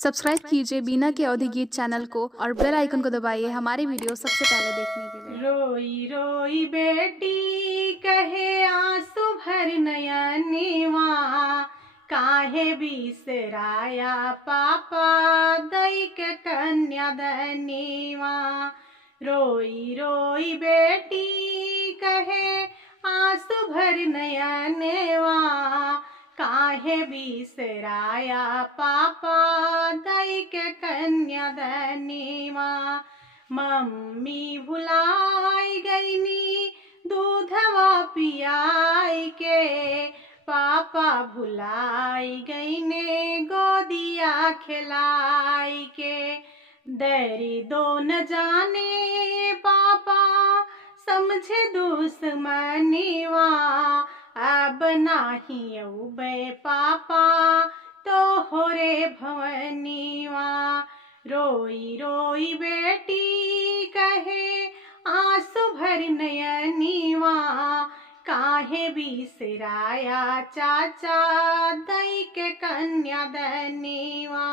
Subscribe कीजिए बीना के अवधि गीत चैनल को और बेल आइकन को दबाइए हमारे वीडियो सबसे पहले देखने के लिए। रोई रोई बेटी कहे आंसू भर नयनवा, काहे बिसराया पापा दई के कन्या दनीवा। रोई रोई बेटी कहे आंसू भर नयनवा, काहे बिसराया पापा दई के कन्या दनीवा। मम्मी भुलाई गईनी दूधवा पियाई के, पापा भुलाई गईने गोदिया खिलाई के। दरी दो न जाने पापा समझे दुश्मनीवा, अब नाही अउबे पापा तो होरे भवनीवा। रोई रोई बेटी कहे आंसू भर नयनीवा, काहे बिसराया चाचा दई के कन्या दनीवा।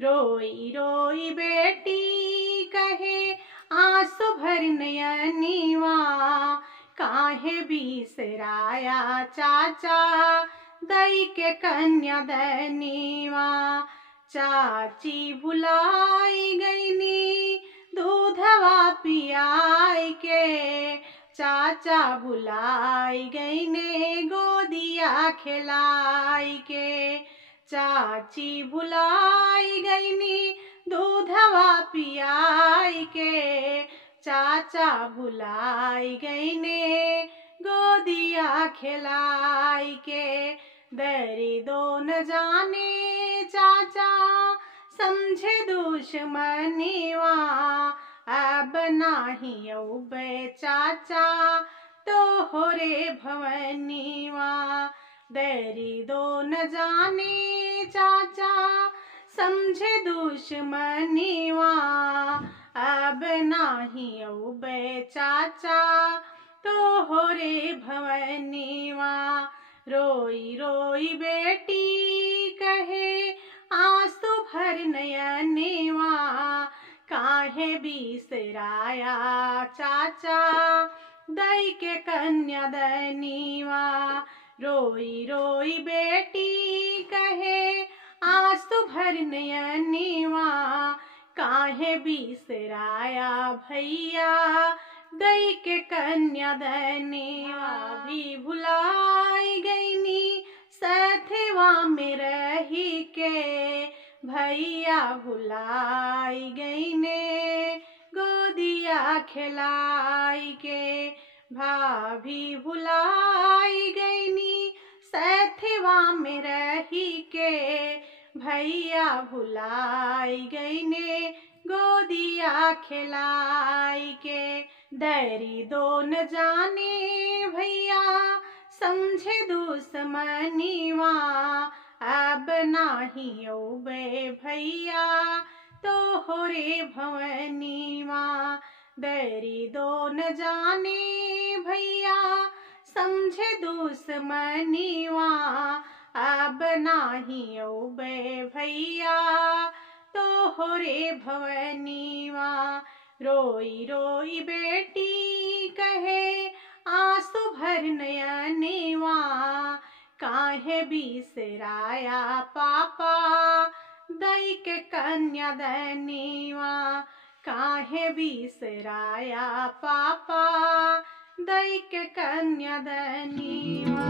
रोई रोई बेटी कहे आंसू भर नयनीवा, काहे बिसराया चाचा दई के कन्या दनीवा। चाची भुलाई गईनी दूधवा पियाई के, चाचा भुलाई गईने गोदिया खिलाई के। चाची भुलाई गईनी दूधवा पियाई के, चाचा भुलाई गईने गोदिया खिलाई के। दरी दो न जाने चाचा समझे दुश्मनीवा, अब नाही अउबे चाचा तो होरे भवनीवा। दरी दो न जाने चाचा समझे दुश्मनीवा, अब नाही अउबे चाचा तो होरे भवनीवा। रोई रोई बेटी कहे आंसू भर नयनीवा, काहे बिसराया चाचा दई के कन्या दनीवा। रोई रोई बेटी कहे आंसू भर नयनीवा, काहे बिसराया भैया दई के कन्या दनीवा। भी भुलाई गईनी सथवा में रही के, भैया भुलाई गईने गोदिया खिलाई के। भाभी भुलाई गईनी सथवा में रही के, भैया भुलाई गईने गोदिया खिलाई के। दरी दो न जाने भैया समझे दुश्मनीवा, अब नाही अउबे भैया तो होरे भवनीवा। दरी दो न जाने भैया समझे दुश्मनीवा, अब नाही अउबे भैया तो होरे भवनीवा। रोई रोई बेटी कहे आंसू भर नयनीवा, काहे बिसराया पापा दई के कन्या दनीवा। काहे बिसराया पापा दई के कन्या दनीवा।